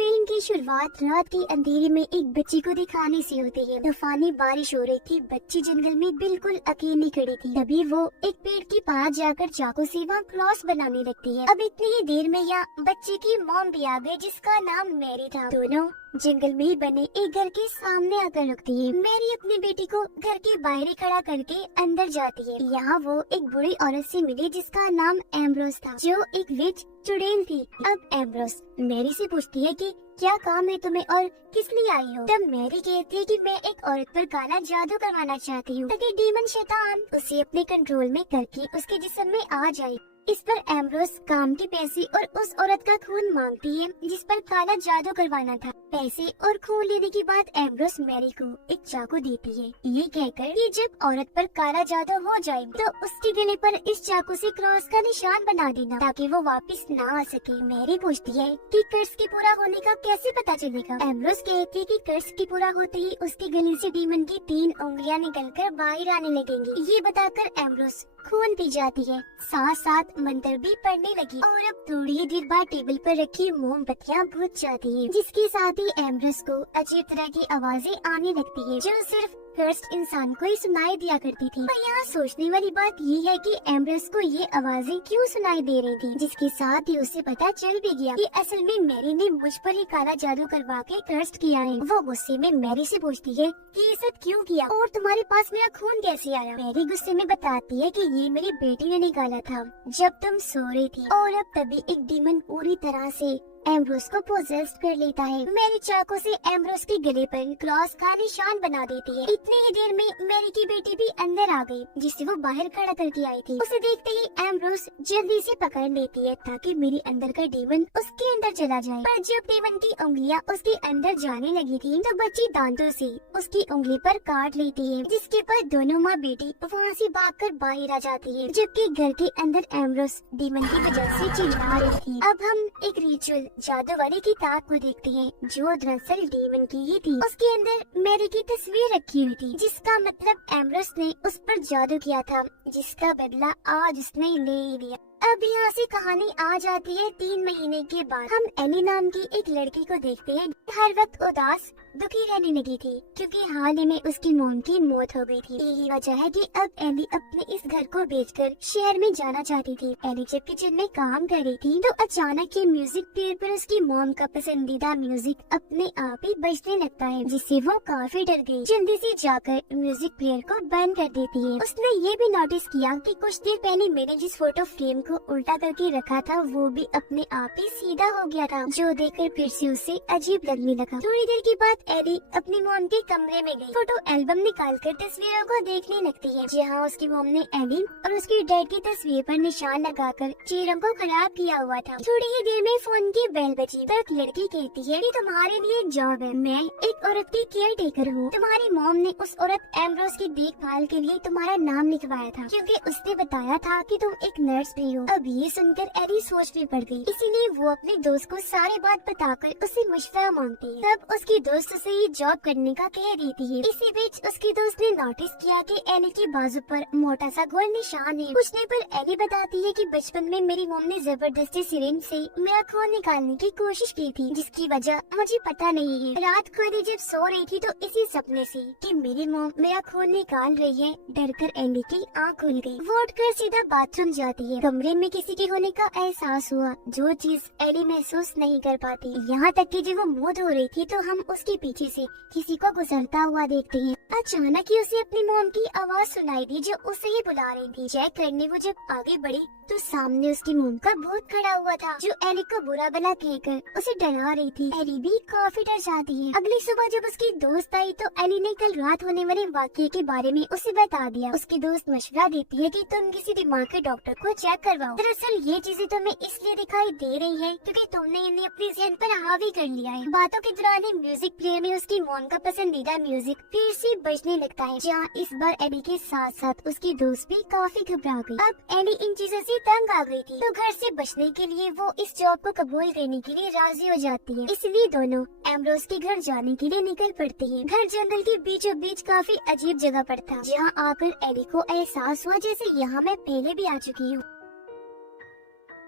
Film की शुरुआत रात के अंधेरे में एक बच्ची को दिखाने से होती है। तूफानी बारिश हो रही थी। बच्ची जंगल में बिल्कुल अकेली खड़ी थी। तभी वो एक पेड़ के पास जाकर चाकू से वहाँ क्रॉस बनाने लगती है। अब इतनी ही देर में यहाँ बच्ची की मॉम भी आ गई, जिसका नाम मैरी था। दोनों जंगल में बने एक घर के सामने आकर रुकती है। मैरी अपनी बेटी को घर के बाहर ही खड़ा करके अंदर जाती है। यहाँ वो एक बुरी औरत से मिली, जिसका नाम एम्ब्रोस था, जो एक विच चुड़ैल थी। अब एम्ब्रोस मैरी से पूछती है कि क्या काम है तुम्हें और किस लिए आई हो। तब मैरी कहती है कि मैं एक औरत पर काला जादू करवाना चाहती हूँ, ताकि डीमन शैतान उसे अपने कंट्रोल में करके उसके जिस्म में आ जाए। इस पर एम्ब्रोस काम के पैसे और उस औरत का खून मांगती है, जिस पर काला जादू करवाना था। पैसे और खून लेने के बाद एम्ब्रोस मैरी को एक चाकू देती है, ये कहकर कि जब औरत पर काला जादू हो जाए तो उसके गले पर इस चाकू से क्रॉस का निशान बना देना, ताकि वो वापस ना आ सके। मैरी पूछती है कि कर्ज के पूरा होने का कैसे पता चलेगा। एम्ब्रोस कहती है कि कर्ज के पूरा होते ही उसके गले से डीमन की 3 उंगलियां निकलकर बाहर आने लगेंगी। ये बताकर एम्ब्रोस खून पी जाती है, साथ साथ मंत्र भी पढ़ने लगी। और अब थोड़ी ही देर बाद टेबल पर रखी मोमबत्तियां बुझ जाती हैं, जिसके साथ ही एम्ब्रोस को अजीब तरह की आवाजें आने लगती है, जो सिर्फ कर्स्ट इंसान को ही सुनाई दिया करती थी। पर यहाँ सोचने वाली बात ये है कि एम्ब्रोस को ये आवाजें क्यों सुनाई दे रही थी, जिसके साथ ही उसे पता चल भी गया कि असल में मैरी ने मुझ पर ही काला जादू करवा के कर्स्ट किया है। वो गुस्से में मैरी से पूछती है कि ये सब क्यों किया और तुम्हारे पास मेरा खून कैसे आया। मैरी गुस्से में बताती है कि ये मेरी बेटी ने निकाला था जब तुम सो रही थी। और अब तभी एक डीमन पूरी तरह से एम्ब्रोस को पोजेस्ड कर लेता है। मैरी चाकू से एम्ब्रोस के गले पर क्रॉस का निशान बना देती है। इतनी ही देर में मैरी की बेटी भी अंदर आ गई, जिसे वो बाहर खड़ा करके आई थी। उसे देखते ही एम्ब्रोस जल्दी से पकड़ लेती है, ताकि मेरी अंदर का डीमन उसके अंदर चला जाए। पर जब डीमन की उंगलियां उसके अंदर जाने लगी थी, तो बच्ची दांतों से उसकी उंगली पर काट लेती है, जिसके बाद दोनों माँ बेटी वहाँ से भागकर बाहर आ जाती है, जबकि घर के अंदर एम्ब्रोस डीमन की वजह से चिल्ला रही थी। अब हम एक रिचुअल जादू वाली किताब को देखते हैं, जो दरअसल डीमन की ही थी। उसके अंदर मैरी की तस्वीर रखी हुई थी, जिसका मतलब एम्ब्रोस ने उस पर जादू किया था, जिसका बदला आज उसने ले ही लिया। अब यहाँ से कहानी आ जाती है 3 महीने के बाद। हम एली नाम की एक लड़की को देखते हैं, हर वक्त उदास दुखी रहने लगी थी, क्योंकि हाल ही में उसकी मॉम की मौत हो गई थी। यही वजह है कि अब एली अपने इस घर को बेचकर शहर में जाना चाहती थी। एली जब किचन में काम कर रही थी, तो अचानक ही म्यूजिक प्लेयर पर उसकी मॉम का पसंदीदा म्यूजिक अपने आप ही बजने लगता है, जिससे वो काफी डर गई। जल्दी से जाकर म्यूजिक प्लेयर को बंद कर देती है। उसने ये भी नोटिस किया कि कुछ देर पहले मैंने जिस फोटो फ्रेम को उल्टा करके रखा था, वो भी अपने आप ही सीधा हो गया था, जो देखकर फिर से उसे अजीब लगने लगा। थोड़ी देर के बाद एली अपनी मॉम के कमरे में गई। फोटो एल्बम निकालकर तस्वीरों को देखने लगती है, जहाँ उसकी मॉम ने एली और उसकी डैड की तस्वीर पर निशान लगाकर चेहरों को खराब किया हुआ था। थोड़ी ही देर में फोन की बेल बजी, तो एक लड़की कहती है कि तुम्हारे लिए एक जॉब है, मैं एक औरत की केयर टेकर हूँ। तुम्हारी मॉम ने उस औरत एम्ब्रोस की देखभाल के लिए तुम्हारा नाम लिखवाया था, क्योंकि उसने बताया था कि तुम एक नर्स भी हो। अब ये सुनकर एली सोच में पड़ गई, इसीलिए वो अपने दोस्त को सारी बात बताकर उससे मशवरा मांगती है। तब उसकी दोस्त उसे ये जॉब करने का कह देती है। इसी बीच उसकी दोस्त ने नोटिस किया कि एली के बाजू पर मोटा सा गोल निशान है। पूछने पर एली बताती है कि बचपन में मेरी मॉम ने जबरदस्ती सिरिंज से मेरा खून निकालने की कोशिश की थी, जिसकी वजह मुझे पता नहीं है। रात को एली जब सो रही थी, तो इसी सपने से कि मेरी मॉम मेरा खून निकाल रही है, डरकर एली की आँख खुल गई। वो उठकर सीधा बाथरूम जाती है। कमरे में किसी के होने का एहसास हुआ, जो चीज एली महसूस नहीं कर पाती। यहाँ तक कि जब वो मौत हो रही थी, तो हम उसके पीछे से किसी को गुजरता हुआ देखते हैं। अचानक ही उसे अपनी मॉम की आवाज सुनाई दी, जो उसे ही बुला रही थी। चेक करने वो जब आगे बढ़ी, तो सामने उसकी मॉम का भूत खड़ा हुआ था, जो एली को बुरा भला कहकर उसे डरा रही थी। एली भी काफी डर जाती है। अगली सुबह जब उसकी दोस्त आई, तो एली ने कल रात होने वाले वाकये के बारे में उसे बता दिया। उसकी दोस्त मशवरा देती है कि तुम किसी दिमाग के डॉक्टर को चेक करवाओ। दरअसल ये चीजें तुम्हें इसलिए दिखाई दे रही है, क्योंकि तुमने इन्हें अपने जहन पर हावी कर लिया है। बातों के दौरान ही म्यूजिक प्लेयर में उसकी मॉम का पसंदीदा म्यूजिक फिर से बजने लगता है, जहाँ इस बार एली के साथ साथ उसकी दोस्त भी काफी घबरा गई। अब एली इन चीजों से तंग आ गई थी, तो घर से बचने के लिए वो इस जॉब को कबूल करने के लिए राजी हो जाती है। इसलिए दोनों एम्ब्रोस के घर जाने के लिए निकल पड़ती है। घर जंगल के बीचों बीच काफी अजीब जगह पर था, जहाँ आकर एली को एहसास हुआ जैसे यहाँ मैं पहले भी आ चुकी हूँ।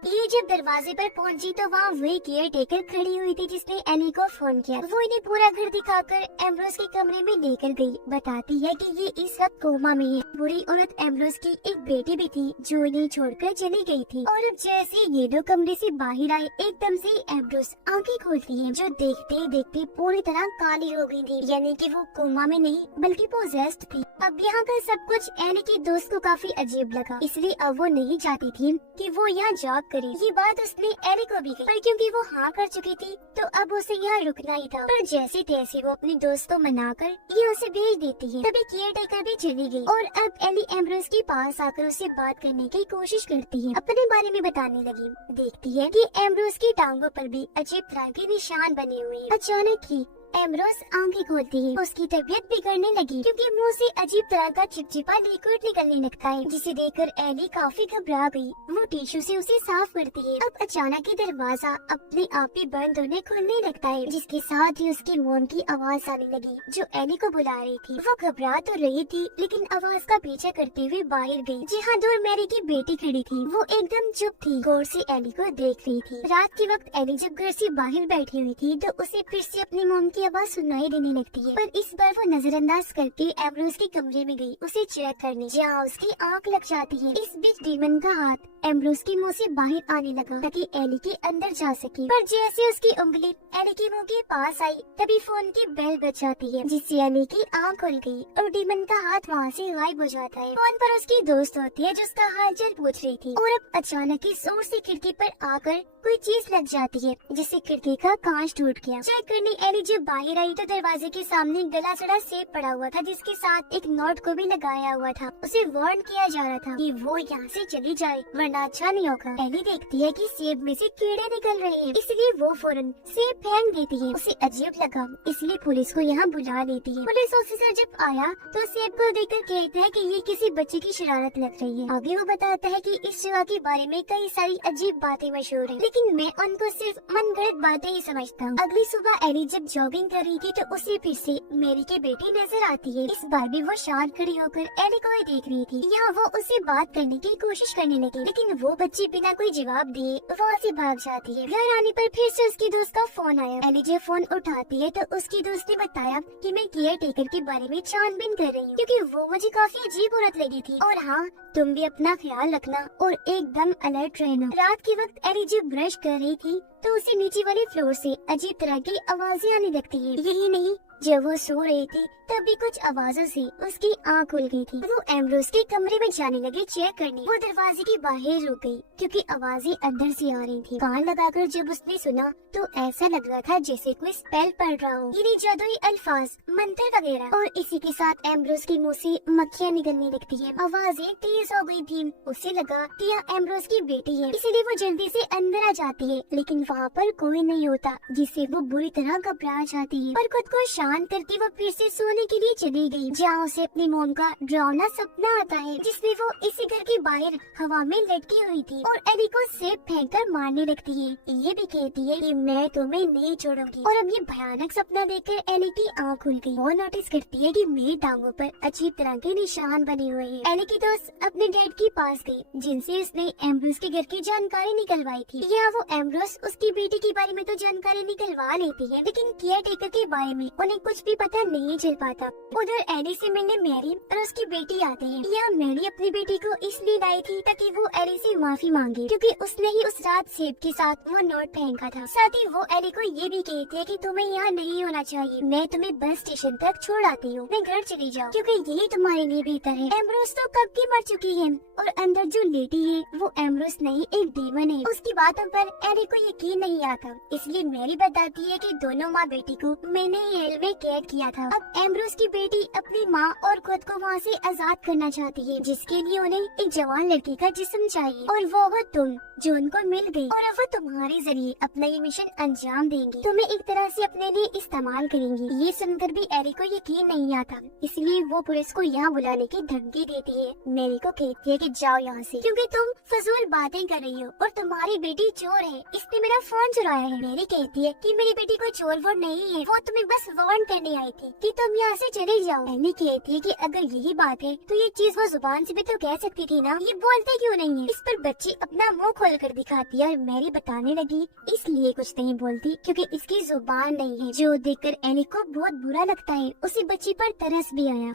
ये जब दरवाजे पर पहुंची तो वहाँ वही केयर टेकर खड़ी हुई थी जिसने एली को फोन किया। वो इन्हें पूरा घर दिखाकर एम्ब्रोस के कमरे में लेकर गई। बताती है कि ये इस वक्त कोमा में है। बुरी औरत एम्ब्रोस की एक बेटी भी थी जो इन्हें छोड़कर चली गई थी। और अब जैसे ये दो कमरे से बाहर आए एकदम से एम्ब्रोस आंखें खोलती है, जो देखते ही देखते पूरी तरह काली हो गई थी। यानी कि वो कोमा में नहीं बल्कि पोजेस्ड थी। अब यहाँ का सब कुछ एली के दोस्त को काफी अजीब लगा, इसलिए अब वो नहीं चाहती थी कि वो यहाँ जॉब करे। ये बात उसने एली को भी कही, पर क्योंकि वो हाँ कर चुकी थी तो अब उसे यहाँ रुकना ही था। पर जैसे तैसे वो अपने दोस्त को मनाकर ये उसे भेज देती है। तभी केयर टेकर भी चली गई और अब एली एम्ब्रोस के पास आकर उससे बात करने की कोशिश करती है, अपने बारे में बताने लगी। देखती है कि एम्ब्रोस की टांगों पर भी अजीब तरह के निशान बने हुए हैं। अचानक ही एम्ब्रोस आंखें खोलती है। उसकी तबीयत बिगड़ने लगी क्योंकि मुंह से अजीब तरह का चिपचिपा लिक्विड निकलने लगता है, जिसे देखकर एली काफी घबरा गई। वो टिश्यू से उसे साफ करती है। अब अचानक ही दरवाजा अपने आप ही बंद होने खुलने लगता है, जिसके साथ ही उसकी मॉम की आवाज आने लगी जो एली को बुला रही थी। वो घबरा तो रही थी लेकिन आवाज का पीछा करते हुए बाहर गई, जहाँ दूर मैरी की बेटी खड़ी थी। वो एकदम चुप थी, गौर से एली को देख रही थी। रात के वक्त एली जब घर से बाहर बैठी हुई थी तो उसे फिर से अपनी मॉम की आवाज सुनाई देने लगती है, पर इस बार वो नजरअंदाज करके एम्ब्रोस के कमरे में गई उसे चेक करने, जहाँ उसकी आंख लग जाती है। इस बीच डीमन का हाथ एम्ब्रोस के मुंह से बाहर आने लगा ताकि एली के अंदर जा सके, पर जैसे उसकी उंगली एली के मुंह के पास आई तभी फोन की बेल बज जाती है, जिससे एली की आंख खुल गई और डीमन का हाथ वहाँ से गायब हो जाता है। फोन पर उसकी दोस्त होती है जो उसका हालचाल पूछ रही थी। और अब अचानक ही जोर से खिड़की पर आकर कोई चीज लग जाती है, जिससे खिड़की का कांच टूट गया। चेक करने एली जब बाहर आई तो दरवाजे के सामने गला सड़ा सेब पड़ा हुआ था, जिसके साथ एक नोट को भी लगाया हुआ था। उसे वार्न किया जा रहा था कि वो यहाँ से चली जाए वरना अच्छा नहीं होगा। एली देखती है कि सेब में से कीड़े निकल रहे हैं, इसलिए वो फौरन सेब फेंक देती है। उसे अजीब लगा इसलिए पुलिस को यहाँ बुला लेती है। पुलिस ऑफिसर जब आया तो सेब को देखकर कहता है कि ये किसी बच्चे की शरारत लग रही है। आगे वो बताता है कि इस जगह के बारे में कई सारी अजीब बातें मशहूर हैं, लेकिन मैं उनको सिर्फ मनगढ़ंत बातें ही समझता हूँ। अगली सुबह एली जब जॉगिंग कर रही थी तो उसे फिर से मेरी की बेटी नजर आती है। इस बार भी वो शांत खड़ी होकर एली को ही देख रही थी। यहाँ वो उसे बात करने की कोशिश करने लगी, लेकिन वो बच्ची बिना कोई जवाब दिए वहाँ से भाग जाती है। घर आने पर फिर से उसकी दोस्त का फोन आया। एली जब फोन उठाती है तो उसकी दोस्त ने बताया कि मैं केयर टेकर के बारे में छानबीन कर रही हूँ, क्योंकि वो मुझे काफी अजीब औरत लगी थी। और हाँ, तुम भी अपना ख्याल रखना और एकदम अलर्ट रहना। रात के वक्त एली जब ब्रश कर रही थी तो उसे नीचे वाले फ्लोर से अजीब तरह की आवाजें आने लगती है। यही नहीं, जब वो सो रही थी तभी कुछ आवाजों से उसकी आंख खुल गई थी। वो एम्ब्रोस के कमरे में जाने लगी चेक करने। वो दरवाजे के बाहर रुक गई क्योंकि आवाजें अंदर से आ रही थी। कान लगाकर जब उसने सुना तो ऐसा लग रहा था जैसे कोई स्पेल पढ़ रहा हो, यानी जादुई अल्फाज, मंत्र वगैरह। और इसी के साथ एम्ब्रोस के मुंह से मक्खियाँ निकलने लगती है। आवाजें तेज हो गई थी। उसे लगा कि यह एम्ब्रोस की बेटी है, इसीलिए वो जल्दी से अंदर आ जाती है, लेकिन वहाँ पर कोई नहीं होता, जिससे वो बुरी तरह घबरा जाती है। और खुद को शांत करके वो फिर से सोने के लिए चली गई, जहाँ उसे अपनी मॉम का डरावना सपना आता है, जिसमें वो इसी घर के बाहर हवा में लटकी हुई थी और एली को सेब फेंककर मारने लगती है। ये भी कहती है कि मैं तुम्हें नहीं छोड़ूंगी। और अब ये भयानक सपना देखकर एली की आंख खुल गई। वो नोटिस करती है कि मेरी टांगों पर अजीब तरह के निशान बने हुए हैं। एली की दोस्त अपने डैड के पास गई, जिनसे उसने एम्ब्रोस के घर की जानकारी निकलवाई थी। यहाँ वो एम्ब्रोस उसकी बेटी के बारे में तो जानकारी निकलवा लेती है, लेकिन केयर टेकर के बारे में उन्हें कुछ भी पता नहीं चल पाता। उधर एली से मिलने मैरी और उसकी बेटी आते हैं। यहाँ मैरी अपनी बेटी को इसलिए लाई थी ताकि वो एली से माफी मांगे, क्योंकि उसने ही उस रात सेब के साथ वो नोट फेंका था। साथ ही वो एली को ये भी कहती है कि तुम्हें यहाँ नहीं होना चाहिए, मैं तुम्हें बस स्टेशन तक छोड़ आती हूँ, मैं घर चली जाओ, क्योंकि यही तुम्हारे लिए बेहतर है। एम्ब्रोस तो कब की मर चुकी है और अंदर जो लेटी है वो एम्ब्रोस नहीं, एक डीमन है। उसकी बातों पर एली को यकीन नहीं आता, इसलिए मैरी बताती है कि दोनों माँ बेटी को मैंने हेल में कैद किया था। अब एम्ब्रोस की बेटी अपनी माँ और खुद को वहाँ से आजाद करना चाहती है, जिसके लिए उन्हें एक जवान लड़की का जिस्म चाहिए, और वो हो तुम, जो उनको मिल गई। और अब वो तुम्हारे जरिए अपना ये मिशन अंजाम देंगी, तुम्हें एक तरह से अपने लिए इस्तेमाल करेंगी। ये सुनकर भी एली को यकीन नहीं आता, इसलिए वो पुलिस को यहाँ बुलाने की धमकी देती है। मैरी को कहती है कि जाओ यहाँ से, क्योंकि तुम फजूल बातें कर रही हो और तुम्हारी बेटी चोर है, इसने मेरा फोन चुराया है। मेरी कहती है कि मेरी बेटी कोई चोर वोर नहीं है, वो तुम्हें बस वार्न करने आई थी कि तुम यहाँ से चले जाओ। एली कहती है कि अगर यही बात है तो ये चीज वो जुबान से भी तो कह सकती थी ना, ये बोलते क्यों नहीं है। इस पर बच्ची अपना मुंह खोल कर दिखाती है और मैरी बताने लगी इसलिए कुछ नहीं बोलती क्योंकि इसकी जुबान नहीं है, जो देखकर एली को बहुत बुरा लगता है। उसी बच्ची पर तरस भी आया।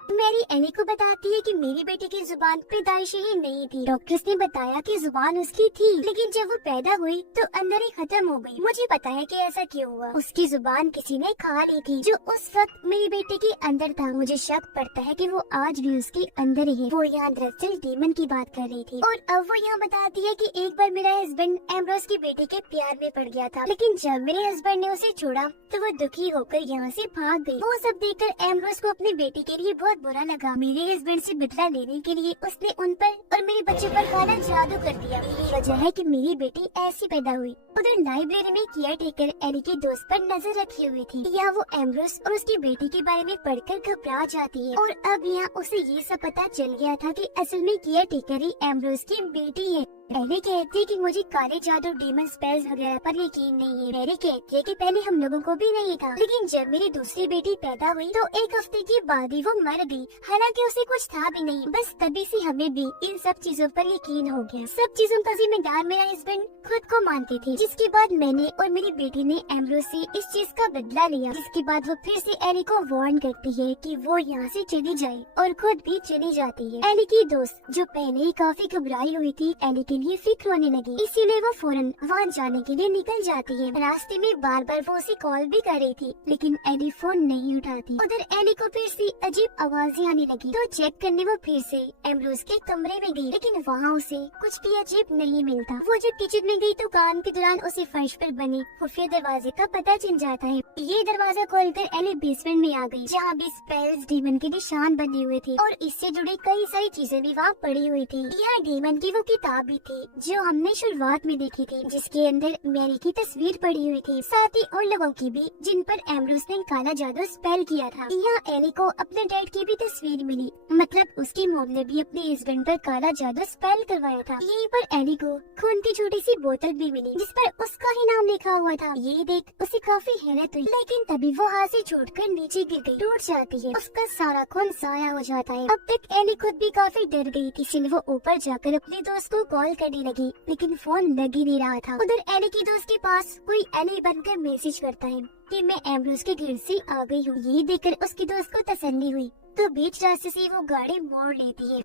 मैरी एली को बताती है कि मेरी बेटी की जुबान पैदाइशी ही नहीं थी। डॉक्टर्स ने बताया कि जुबान उसकी थी, लेकिन जब वो पैदा हुई तो अंदर ही खत्म हो गई। मुझे पता है कि ऐसा क्यों हुआ। उसकी जुबान किसी ने खा ली थी, जो उस वक्त मेरी बेटी के अंदर था। मुझे शक पड़ता है कि वो आज भी उसके अंदर ही है। वो यहाँ दरअसल डीमन की बात कर रही थी। और अब वो यहाँ बताती है कि एक बार मेरा हस्बैंड एम्ब्रोस की बेटी के प्यार में पड़ गया था, लेकिन जब मेरे हस्बैंड ने उसे छोड़ा तो वो दुखी होकर यहाँ से भाग गई। वो सब देखकर एम्ब्रोस को अपनी बेटी के लिए बहुत बुरा लगा। मेरे हस्बैंड से बदला लेने के लिए उसने उन पर और मेरे बच्चे पर काला जादू कर दिया। यही वजह है कि मेरी बेटी ऐसी पैदा हुई। उधर लाइब्रेरी में केयर टेकर एली के दोस्त पर नजर रखी हुई थी। यहाँ वो एम्ब्रोस और उसकी बेटी के बारे में पढ़कर घबरा जाती है। और अब यहाँ उसे ये सब पता चल गया था कि असल में केयर टेकर ही एम्ब्रोस की बेटी है। एली कहती है कि मुझे काले जादू डीमन स्पेल्स वगैरह पर यकीन नहीं है। मैरी कहती है कि पहले हम लोगों को भी नहीं था, लेकिन जब मेरी दूसरी बेटी पैदा हुई तो एक हफ्ते के बाद ही वो मर गई। हालांकि उसे कुछ था भी नहीं, बस तभी से हमें भी इन सब चीजों पर यकीन हो गया। सब चीजों का जिम्मेदार मेरा हस्बैंड खुद को मानती थी। जिसके बाद मैंने और मेरी बेटी ने एम्ब्रोस से इस चीज का बदला लिया। जिसके बाद वो फिर से एली को वार्न करती है कि वो यहाँ से चली जाए और खुद भी चली जाती है। एली की दोस्त जो पहले ही काफी घबराई हुई थी, एली के लिए फिक्र होने लगी, इसीलिए वो फौरन वहाँ जाने के लिए निकल जाती है। रास्ते में बार बार वो उसे कॉल भी कर रही थी, लेकिन एली फोन नहीं उठाती। उधर एली को फिर से अजीब आवाजें आने लगी तो चेक करने वो फिर से एम्ब्रोस के कमरे में गई, लेकिन वहाँ उसे कुछ भी अजीब नहीं मिलता। वो जब किचन में गई तो काम के दौरान उसे फर्श पर बने खुफिया दरवाजे का पता चल जाता है। ये दरवाजा खोलकर एली बेसमेंट में आ गई, जहाँ भी स्पेल्स डीमन के निशान बने हुए थे और इससे जुड़ी कई सारी चीजें भी वहाँ पड़ी हुई थी। यहाँ डीमन की वो किताब भी थी जो हमने शुरुआत में देखी थी, जिसके अंदर मैरी की तस्वीर पड़ी हुई थी, साथ ही उन लोगों की भी जिन पर एम्ब्रोस ने काला जादू स्पेल किया था। यहाँ एली को अपने डैड की भी तस्वीर मिली, मतलब उसकी मॉम ने भी अपने हस्बैंड पर काला जादू स्पेल करवाया था। यहीं पर एली को खून की छोटी सी बोतल भी मिली जिस पर उसका ही नाम लिखा हुआ था। ये देख उसे काफी हैरत हुई, लेकिन तभी वो हाथ से छूटकर नीचे गिर गई, टूट जाती है। उसका सारा खून जाया हो जाता है। अब तक एली खुद भी काफी डर गई थी, इसलिए वो ऊपर जाकर अपने दोस्त को कॉल करने लगी, लेकिन फोन लग ही नहीं रहा था। उधर एली की दोस्त के पास कोई एली बनकर मैसेज करता है कि मैं एम्ब्रोस के घर से आ गई हूँ। ये देखकर उसकी दोस्त को तसल्ली हुई तो बीच रास्ते से वो गाड़ी मोड़ लेती है।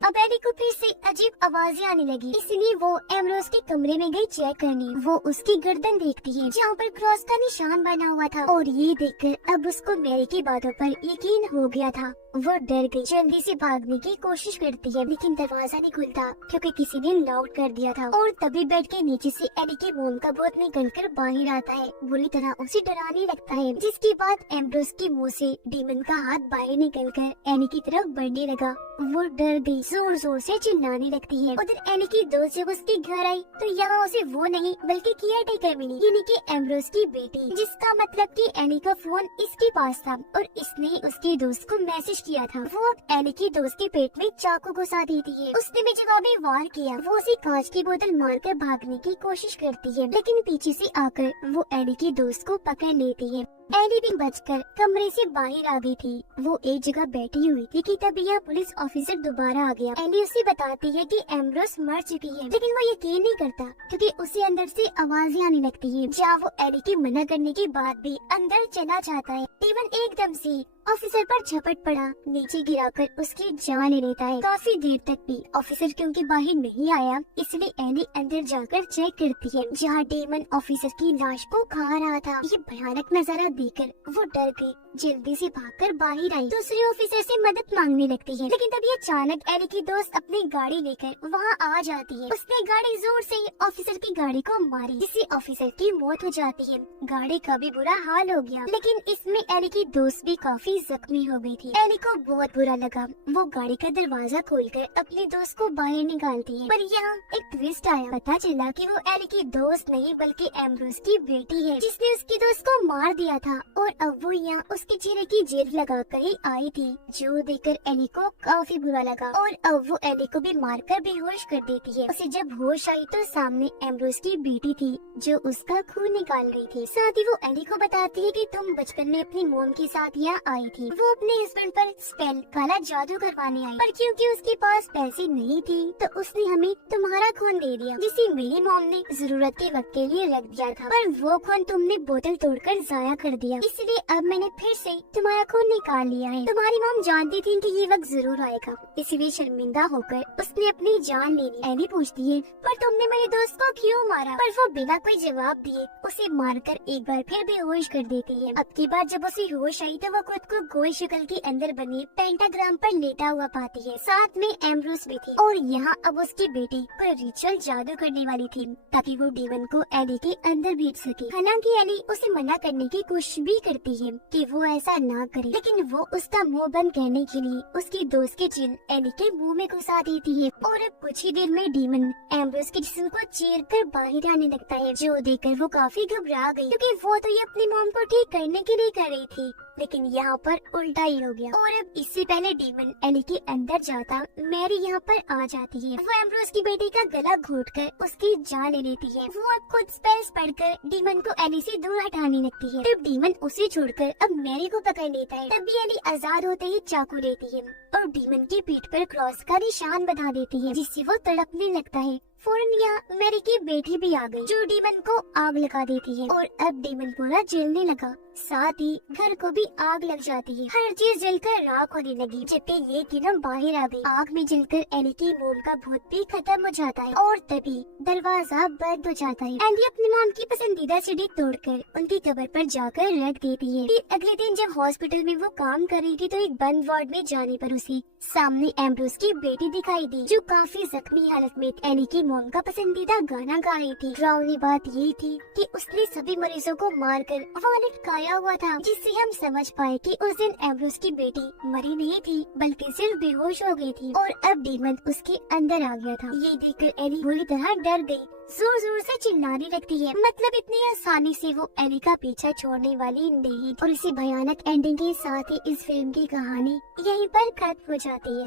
अब एली को फिर से अजीब आवाजें आने लगी, इसलिए वो एम्ब्रोस के कमरे में गई चेक करने। वो उसकी गर्दन देखती है जहाँ पर क्रॉस का निशान बना हुआ था, और ये देखकर अब उसको मैरी की बातों पर यकीन हो गया था। वो डर गई, जल्दी से भागने की कोशिश करती है, लेकिन दरवाजा नहीं खुलता क्योंकि किसी ने लॉक कर दिया था। और तभी बेड के नीचे से एली की मोम का भूत निकलकर बाहर आता है, बुरी तरह उसे डराने लगता है। जिसके बाद एम्ब्रोस के मुंह से डीमन का हाथ बाहर निकलकर एली की तरफ बढ़ने लगा। वो डर गई, जोर जोर से चिल्लाने लगती है। उधर एली की दोस्त जब उसके घर आई तो यहाँ उसे वो नहीं बल्कि केयर टेकर मिली, यानी कि एम्ब्रोस की बेटी, जिसका मतलब कि एली का फोन इसके पास था और इसने उसके दोस्त को मैसेज किया था। वो एली की दोस्त के पेट में चाकू घुसा देती है। उसने भी जवाबी वार किया। वो उसे कांच की बोतल मारकर भागने की कोशिश करती है, लेकिन पीछे से आकर वो एली की दोस्त को पकड़ लेती है। एली भी बचकर कमरे से बाहर आ गई थी। वो एक जगह बैठी हुई थी कि तभी यहाँ पुलिस ऑफिसर दोबारा आ गया। एली उसे बताती है कि एम्ब्रोस मर चुकी है, लेकिन वो यकीन नहीं करता क्योंकि उसे अंदर से आवाजें आने लगती है, जहाँ वो एली के मना करने के बाद भी अंदर चला जाता है। इवन एकदम से ऑफिसर पर झपट पड़ा, नीचे गिराकर उसकी जान ले लेता है। काफी देर तक भी ऑफिसर क्योंकि बाहर नहीं आया, इसलिए एली अंदर जाकर चेक करती है, जहाँ डेमन ऑफिसर की लाश को खा रहा था। ये भयानक नजारा देखकर वो डर गई, जल्दी से भागकर बाहर आई। दूसरे ऑफिसर से मदद मांगने लगती है, लेकिन तभी अचानक एली की दोस्त अपनी गाड़ी लेकर वहाँ आ जाती है। उसने गाड़ी जोर से ऑफिसर की गाड़ी को मारी, जिससे ऑफिसर की मौत हो जाती है। गाड़ी का भी बुरा हाल हो गया, लेकिन इसमें एली की दोस्त भी काफी काफी जख्मी हो गई थी। एली को बहुत बुरा लगा। वो गाड़ी का दरवाजा खोलकर अपने दोस्त को बाहर निकालती है, पर यहाँ एक ट्विस्ट आया। पता चला कि वो एली की दोस्त नहीं बल्कि एम्ब्रोस की बेटी है, जिसने उसके दोस्त को मार दिया था और अब वो यहाँ उसके चेहरे की जेल लगा कर ही आई थी, जो देखकर एली को काफी बुरा लगा और अब वो एली को भी मारकर बेहोश कर देती है। उसे जब होश आई तो सामने एम्ब्रोस की बेटी थी जो उसका खून निकाल रही थी। साथ ही वो एली को बताती है कि तुम बचपन में अपनी मॉम के साथ यहाँ आई थी। वो अपने हस्बैंड पर स्पेल काला जादू करवाने आई, पर क्योंकि उसके पास पैसे नहीं थे तो उसने हमें तुम्हारा खून दे दिया, जिसे मेरी मॉम ने जरूरत के वक्त के लिए रख दिया था, पर वो खून तुमने बोतल तोड़कर जाया कर दिया, इसलिए अब मैंने फिर से तुम्हारा खून निकाल लिया है। तुम्हारी मॉम जानती थी कि ये वक्त जरूर आएगा, इसलिए शर्मिंदा होकर उसने अपनी जान ले ली। एली पूछती है, पर तुमने मेरे दोस्त को क्यों मारा? पर वो बिना कोई जवाब दिए उसे मारकर एक बार फिर बेहोश कर देती है। अब की बार जब उसे होश आई तो वो खुद को गोल शक्ल के अंदर बने पेंटाग्राम पर लेटा हुआ पाती है। साथ में एम्ब्रोस भी थी और यहाँ अब उसकी बेटी कोई रिचुअल जादू करने वाली थी ताकि वो डीमन को एली के अंदर भेज सके। हालांकि एली उसे मना करने की कोशिश भी करती है कि वो ऐसा ना करे, लेकिन वो उसका मुंह बंद करने के लिए उसकी दोस्त के चिल एली के मुंह में घुसा देती है और अब कुछ ही देर में डीमन एम्ब्रोस के जिस्म को चीर कर बाहर आने लगता है, जो देखकर वो काफी घबरा गई क्योंकि वो तो ये अपनी मॉम को ठीक करने के लिए कर रही थी, लेकिन यहाँ पर उल्टा ही हो गया। और अब इससे पहले डीमन एली के अंदर जाता मैरी यहाँ पर आ जाती है। वो एम्ब्रोस की बेटी का गला घोटकर उसकी जान ले लेती है। वो अब खुद स्पेल्स पढ़कर डीमन को एली से दूर हटाने लगती है। तब डीमन उसे छोड़कर अब मैरी को पकड़ लेता है। तभी एली आजाद होते ही चाकू लेती है और डीमन की पीठ पर क्रॉस का निशान बना देती है, जिससे वो तड़पने लगता है। फौरन यहाँ मैरी की बेटी भी आ गई, जो डीमन को आग लगा देती है और अब डीमन पूरा जलने लगा। साथ ही घर को भी आग लग जाती है। हर चीज जलकर राख होने लगी, जबकि ये तीनों बाहर आ गई। आग में जलकर एली की मोम का भूत भी खत्म हो जाता है और तभी दरवाजा बंद हो जाता है। एली अपनी मोम की पसंदीदा सीढ़ी तोड़कर उनकी कब्र पर जाकर रख देती है। फिर अगले दिन जब हॉस्पिटल में वो काम कर रही थी तो एक बंद वार्ड में जाने पर उसे सामने एम्ब्रोस की बेटी दिखाई दी, जो काफी जख्मी हालत में एली की मॉम का पसंदीदा गाना गा रही थी। डरावनी बात ये थी कि उसने सभी मरीजों को मारकर वहाँ लटकाया हुआ था, जिससे हम समझ पाए कि उस दिन एम्ब्रोस की बेटी मरी नहीं थी बल्कि सिर्फ बेहोश हो गई थी और अब डीमन उसके अंदर आ गया था। ये देखकर एली बुरी तरह डर गई, जोर जोर से चिल्लाने लगती है। मतलब इतनी आसानी से वो एली का पीछा छोड़ने वाली नहीं। और इसी भयानक एंडिंग के साथ ही इस फिल्म की कहानी यहीं पर खत्म हो जाती है।